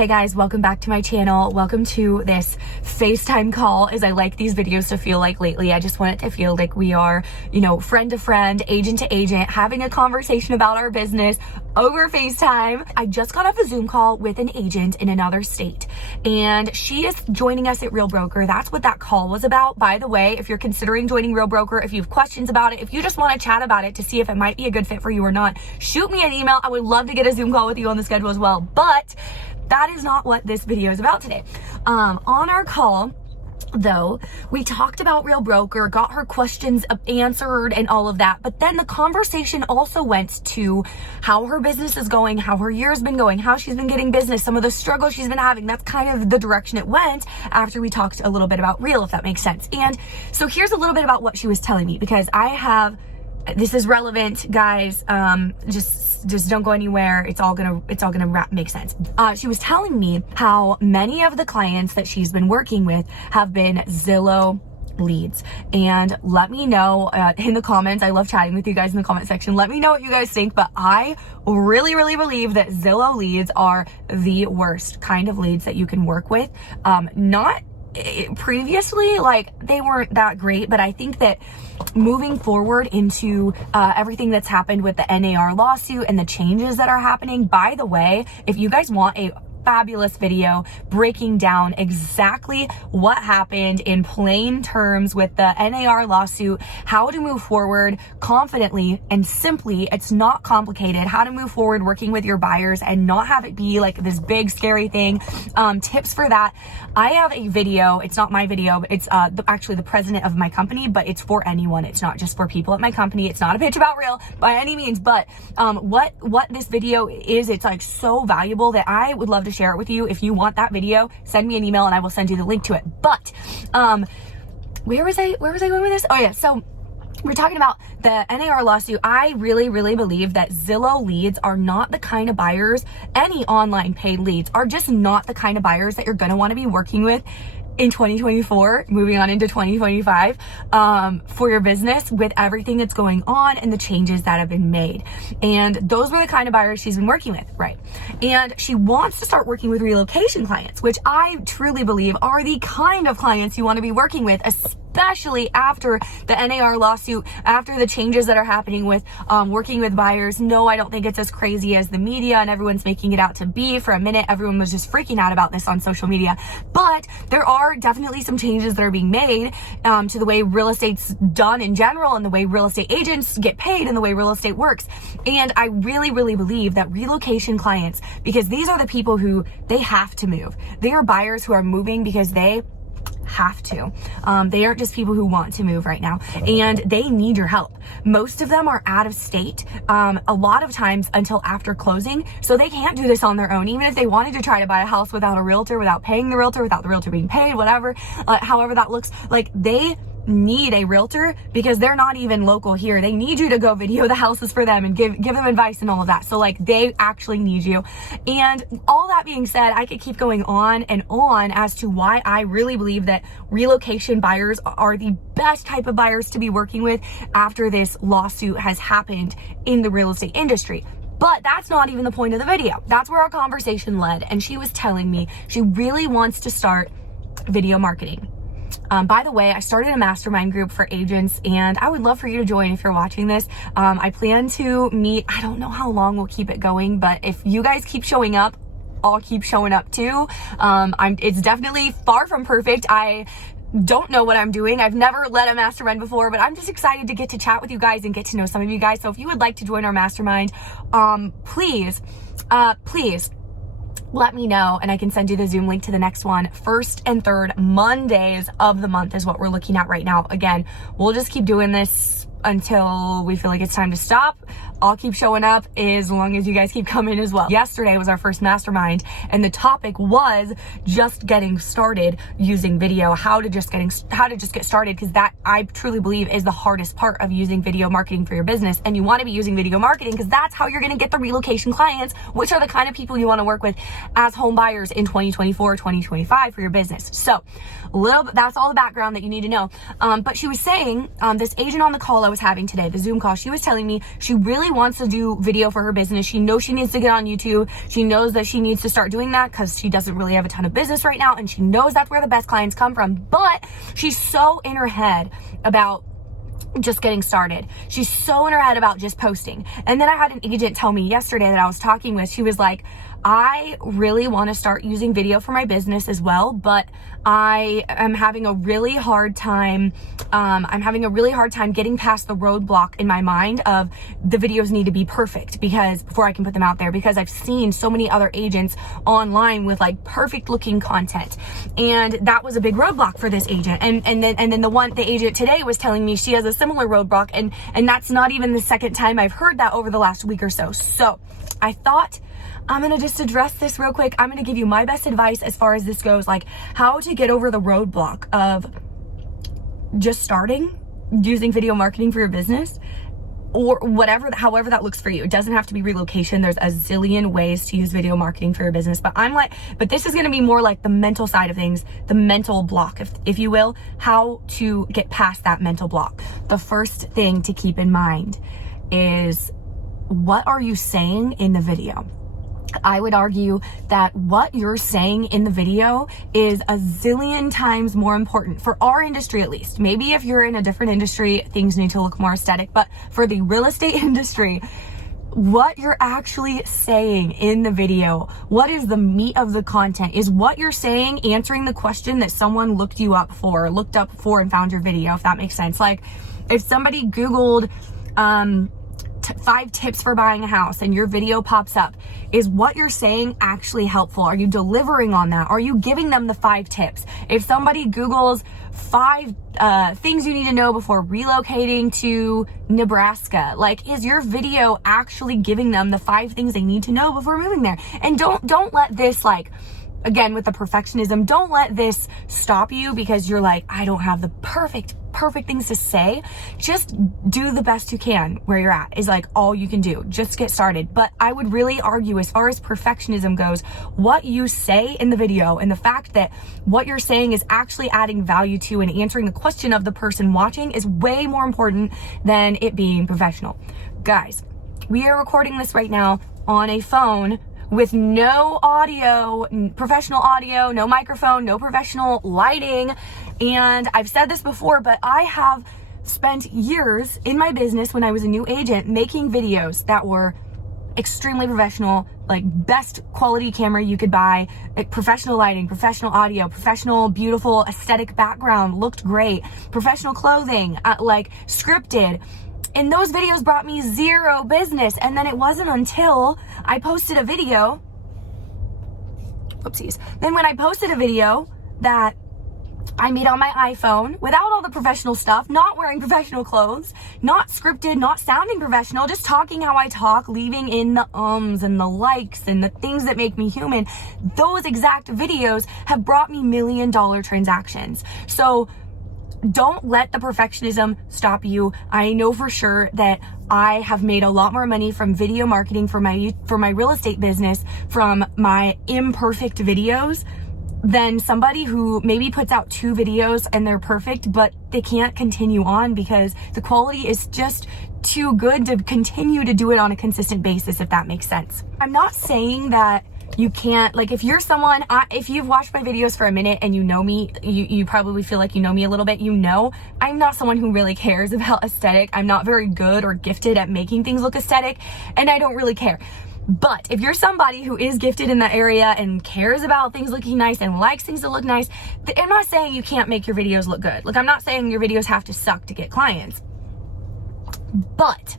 Hey guys, welcome back to my channel. Welcome to this FaceTime call, as I like these videos to feel like lately. I just want it to feel like we are, friend to friend, agent to agent, having a conversation about our business over FaceTime. I just got off a Zoom call with an agent in another state, and she is joining us at Real Broker. That's what that call was about. By the way, if you're considering joining Real Broker, if you have questions about it, if you just want to chat about it to see if it might be a good fit for you or not, shoot me an email. I would love to get a Zoom call with you on the schedule as well. But that is not what this video is about today. On our call, though, we talked about Real Broker, got her questions answered and all of that. But then the conversation also went to how her business is going, how her year's been going, how she's been getting business, some of the struggles she's been having. That's kind of the direction it went after we talked a little bit about Real, if that makes sense. And so here's a little bit about what she was telling me, because this is relevant, guys. Just don't go anywhere. It's all gonna make sense. She was telling me how many of the clients that she's been working with have been Zillow leads. And let me know in the comments. I love chatting with you guys in the comment section. Let me know what you guys think, but I really believe that Zillow leads are the worst kind of leads that you can work with. Not previously, like, they weren't that great, but I think that moving forward into everything that's happened with the NAR lawsuit and the changes that are happening. By the way, if you guys want a fabulous video breaking down exactly what happened in plain terms with the NAR lawsuit, how to move forward confidently and simply, it's not complicated, how to move forward working with your buyers and not have it be like this big scary thing, tips for that, I have a video. It's not my video, but it's actually the president of my company, but it's for anyone. It's not just for people at my company. It's not a pitch about Real by any means, but what this video is, it's like so valuable that I would love to share it with you. If you want that video, send me an email and I will send you the link to it. But where was I going with this? Oh yeah, so we're talking about the NAR lawsuit. I really believe that Zillow leads are not the kind of buyers, any online paid leads are just not the kind of buyers that you're going to want to be working with in 2024, moving on into 2025, for your business with everything that's going on and the changes that have been made. And those were the kind of buyers she's been working with, right? And she wants to start working with relocation clients, which I truly believe are the kind of clients you want to be working with, especially after the NAR lawsuit, after the changes that are happening with working with buyers. No, I don't think it's as crazy as the media and everyone's making it out to be. For a minute, everyone was just freaking out about this on social media. But there are definitely some changes that are being made to the way real estate's done in general and the way real estate agents get paid and the way real estate works. And I really believe that relocation clients, because these are the people who, they have to move. They are buyers who are moving because they have to. They aren't just people who want to move right now, and they need your help. Most of them are out of state, a lot of times until after closing, so they can't do this on their own. Even if they wanted to try to buy a house without a realtor, without paying the realtor, without the realtor being paid, whatever, however that looks, like, they need a realtor because they're not even local here. They need you to go video the houses for them and give them advice and all of that. So like, they actually need you. And all that being said, I could keep going on and on as to why I really believe that relocation buyers are the best type of buyers to be working with after this lawsuit has happened in the real estate industry. But that's not even the point of the video. That's where our conversation led. And she was telling me she really wants to start video marketing. By the way, I started a mastermind group for agents, and I would love for you to join if you're watching this. I plan to meet, I don't know how long we'll keep it going, but if you guys keep showing up, I'll keep showing up too. It's definitely far from perfect. I don't know what I'm doing. I've never led a mastermind before, but I'm just excited to get to chat with you guys and get to know some of you guys. So if you would like to join our mastermind, please let me know and I can send you the Zoom link to the next one. First and third Mondays of the month is what we're looking at right now. Again, we'll just keep doing this until we feel like it's time to stop. I'll keep showing up as long as you guys keep coming as well. Yesterday was our first mastermind, and the topic was just getting started using video, how to just get started, because that, I truly believe, is the hardest part of using video marketing for your business. And you want to be using video marketing because that's how you're going to get the relocation clients, which are the kind of people you want to work with as home buyers in 2024, 2025 for your business. So that's all the background that you need to know. But she was saying, this agent on the call I I was having today, the Zoom call, she was telling me she really wants to do video for her business. She knows she needs to get on YouTube. She knows that she needs to start doing that because she doesn't really have a ton of business right now, and she knows that's where the best clients come from. But she's so in her head about just getting started. She's so in her head about just posting. And then I had an agent tell me yesterday that I was talking with, she was like, I really want to start using video for my business as well, but I am having a really hard time. I'm having a really hard time getting past the roadblock in my mind of the videos need to be perfect before I can put them out there, because I've seen so many other agents online with like perfect looking content. And that was a big roadblock for this agent. And then the agent today was telling me she has a similar roadblock, and that's not even the second time I've heard that over the last week or so. So I thought, I'm going to just address this real quick. I'm going to give you my best advice as far as this goes, like how to get over the roadblock of just starting using video marketing for your business, or however that looks for you. It doesn't have to be relocation. There's a zillion ways to use video marketing for your business, but this is going to be more like the mental side of things, the mental block, if you will, how to get past that mental block. The first thing to keep in mind is, what are you saying in the video? I would argue that what you're saying in the video is a zillion times more important for our industry, at least. Maybe if you're in a different industry, things need to look more aesthetic, but for the real estate industry, what you're actually saying in the video, what is the meat of the content? Is what you're saying answering the question that someone looked up for and found your video, if that makes sense? Like if somebody Googled, 5 tips for buying a house and your video pops up, is what you're saying actually helpful? Are you delivering on that? Are you giving them the 5 tips? If somebody Googles 5 things you need to know before relocating to Nebraska, like, is your video actually giving them the 5 things they need to know before moving there? And don't let this, like, again, with the perfectionism, don't let this stop you because you're like, I don't have the perfect things to say. Just do the best you can where you're at, is like all you can do. Just get started. But I would really argue, as far as perfectionism goes, what you say in the video and the fact that what you're saying is actually adding value to and answering the question of the person watching is way more important than it being professional. Guys, we are recording this right now on a phone with no audio, professional audio, no microphone, no professional lighting. And I've said this before, but I have spent years in my business when I was a new agent making videos that were extremely professional, like best quality camera you could buy, like professional lighting, professional audio, professional, beautiful aesthetic background, looked great, professional clothing, like scripted. And those videos brought me 0 business. And then it wasn't until I posted a video, then when I posted a video that I made on my iPhone without all the professional stuff, not wearing professional clothes, not scripted, not sounding professional, just talking how I talk, leaving in the ums and the likes and the things that make me human, those exact videos have brought me $1 million transactions. So don't let the perfectionism stop you. I know for sure that I have made a lot more money from video marketing for my real estate business from my imperfect videos than somebody who maybe puts out 2 videos and they're perfect, but they can't continue on because the quality is just too good to continue to do it on a consistent basis, if that makes sense. I'm not saying that you can't, like, if you're someone, if you've watched my videos for a minute and you know me, you probably feel like you know me a little bit, you know, I'm not someone who really cares about aesthetic. I'm not very good or gifted at making things look aesthetic, and I don't really care. But if you're somebody who is gifted in that area and cares about things looking nice and likes things to look nice, I'm not saying you can't make your videos look good. Like, I'm not saying your videos have to suck to get clients, but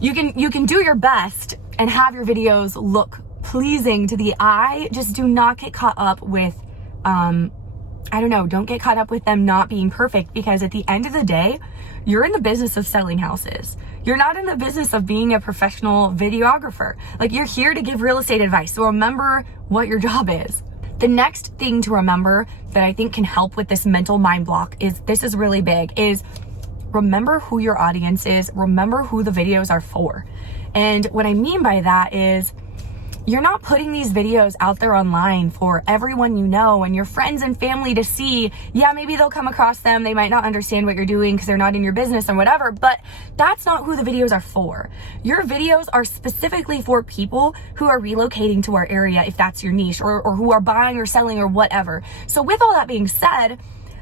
you can do your best and have your videos look pleasing to the eye. Just do not get caught up with, don't get caught up with them not being perfect, because at the end of the day, you're in the business of selling houses. You're not in the business of being a professional videographer. Like, you're here to give real estate advice. So remember what your job is. The next thing to remember that I think can help with this mental mind block is really big, is remember who your audience is. Remember who the videos are for. And what I mean by that is, you're not putting these videos out there online for everyone you know and your friends and family to see. Yeah, maybe they'll come across them. They might not understand what you're doing because they're not in your business or whatever, but that's not who the videos are for. Your videos are specifically for people who are relocating to our area, if that's your niche, or who are buying or selling or whatever. So with all that being said,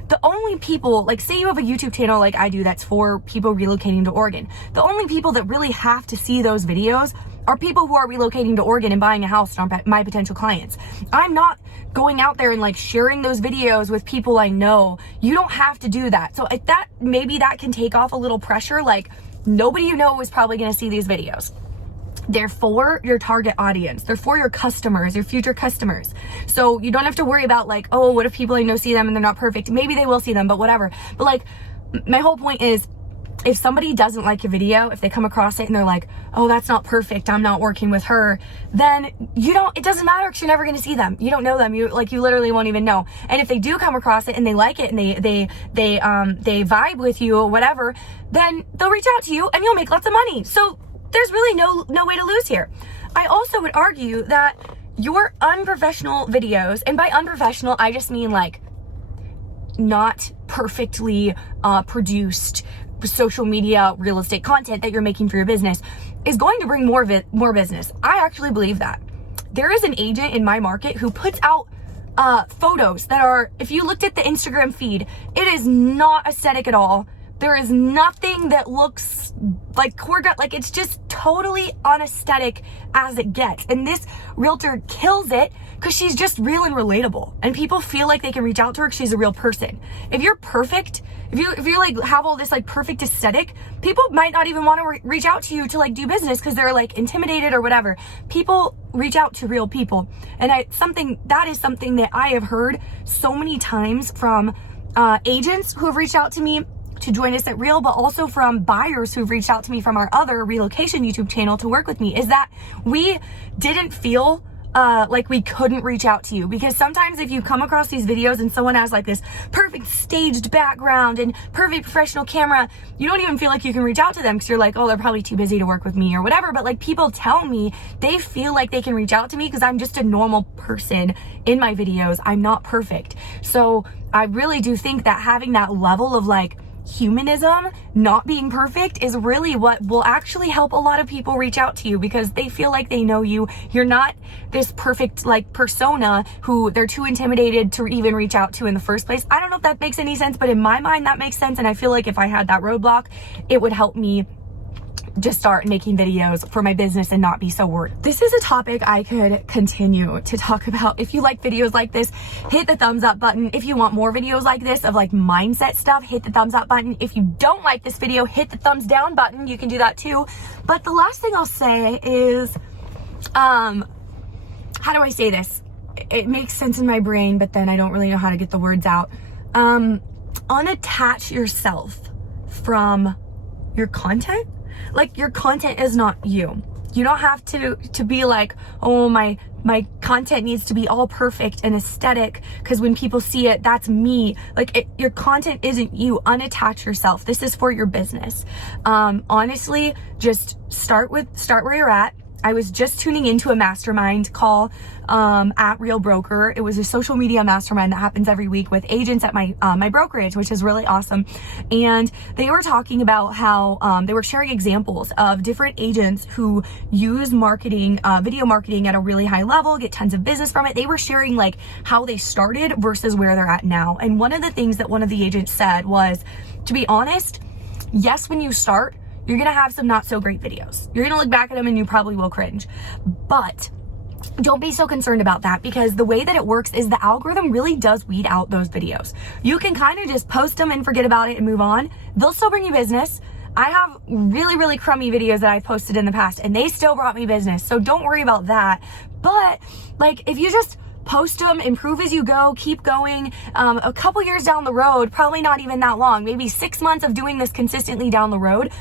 the only people, like say you have a YouTube channel like I do that's for people relocating to Oregon, the only people that really have to see those videos are people who are relocating to Oregon and buying a house and are my potential clients. I'm not going out there and like sharing those videos with people I know. You don't have to do that. So if that, maybe that can take off a little pressure. Like nobody you know is probably going to see these videos. They're for your target audience. They're for your customers, your future customers. So you don't have to worry about like, oh, what if people I know see them and they're not perfect? Maybe they will see them, but whatever. But like my whole point is, if somebody doesn't like your video, if they come across it and they're like, oh, that's not perfect, I'm not working with her, then it doesn't matter because you're never going to see them. You don't know them. You literally won't even know. And if they do come across it and they like it and they vibe with you or whatever, then they'll reach out to you and you'll make lots of money. So there's really no way to lose here. I also would argue that your unprofessional videos, and by unprofessional, I just mean like not perfectly produced social media real estate content that you're making for your business, is going to bring more business. I actually believe that. There is an agent in my market who puts out photos that are, if you looked at the Instagram feed, it is not aesthetic at all. There is nothing that looks like choreographed, like it's just totally unaesthetic as it gets. And this realtor kills it because she's just real and relatable. And people feel like they can reach out to her because she's a real person. If you're perfect, if you like have all this like perfect aesthetic, people might not even want to reach out to you to like do business because they're like intimidated or whatever. People reach out to real people. And that is something that I have heard so many times from agents who have reached out to me to join us at Real, but also from buyers who've reached out to me from our other relocation YouTube channel to work with me, is that we didn't feel like we couldn't reach out to you. Because sometimes if you come across these videos and someone has like this perfect staged background and perfect professional camera, you don't even feel like you can reach out to them because you're like, oh, they're probably too busy to work with me or whatever. But like people tell me they feel like they can reach out to me because I'm just a normal person in my videos. I'm not perfect. So I really do think that having that level of like humanism, not being perfect, is really what will actually help a lot of people reach out to you because they feel like they know you. You're not this perfect like persona who they're too intimidated to even reach out to in the first place. I don't know if that makes any sense, but in my mind that makes sense. And I feel like if I had that roadblock, it would help me just start making videos for my business and not be so worried. This is a topic I could continue to talk about. If you like videos like this, hit the thumbs up button. If you want more videos like this of like mindset stuff, hit the thumbs up button. If you don't like this video, hit the thumbs down button. You can do that too. But the last thing I'll say is, how do I say this? It makes sense in my brain, but then I don't really know how to get the words out. Unattach yourself from your content. Like your content is not you. You don't have to be like, oh, my content needs to be all perfect and aesthetic because when people see it, that's me. Like your content isn't you. Unattach yourself. This is for your business. Honestly, just start where you're at. I was just tuning into a mastermind call at Real Broker. It was a social media mastermind that happens every week with agents at my brokerage, which is really awesome. And they were talking about how they were sharing examples of different agents who use marketing, video marketing at a really high level, get tons of business from it. They were sharing like how they started versus where they're at now. And one of the things that one of the agents said was, to be honest, yes, when you start, you're going to have some not so great videos. You're going to look back at them and you probably will cringe. But don't be so concerned about that because the way that it works is the algorithm really does weed out those videos. You can kind of just post them and forget about it and move on. They'll still bring you business. I have really, really crummy videos that I've posted in the past and they still brought me business. So don't worry about that. But like if you just post them, improve as you go, keep going. A couple years down the road, probably not even that long, maybe 6 months of doing this consistently down the road,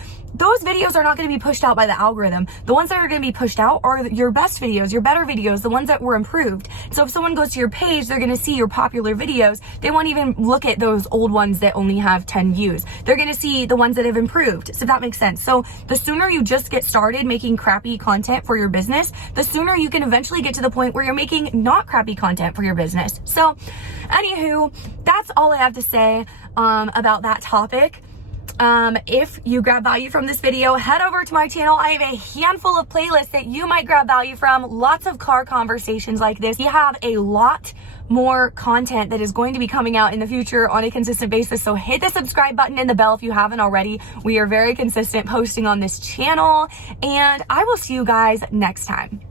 those videos are not going to be pushed out by the algorithm. The ones that are going to be pushed out are your best videos, your better videos, the ones that were improved. So if someone goes to your page, they're going to see your popular videos. They won't even look at those old ones that only have 10 views. They're going to see the ones that have improved. So that makes sense. So the sooner you just get started making crappy content for your business, the sooner you can eventually get to the point where you're making not crappy content for your business. So anywho, that's all I have to say about that topic. If you grab value from this video, head over to my channel. I have a handful of playlists that you might grab value from. Lots of car conversations like this. We have a lot more content that is going to be coming out in the future on a consistent basis. So hit the subscribe button and the bell if you haven't already. We are very consistent posting on this channel, and I will see you guys next time.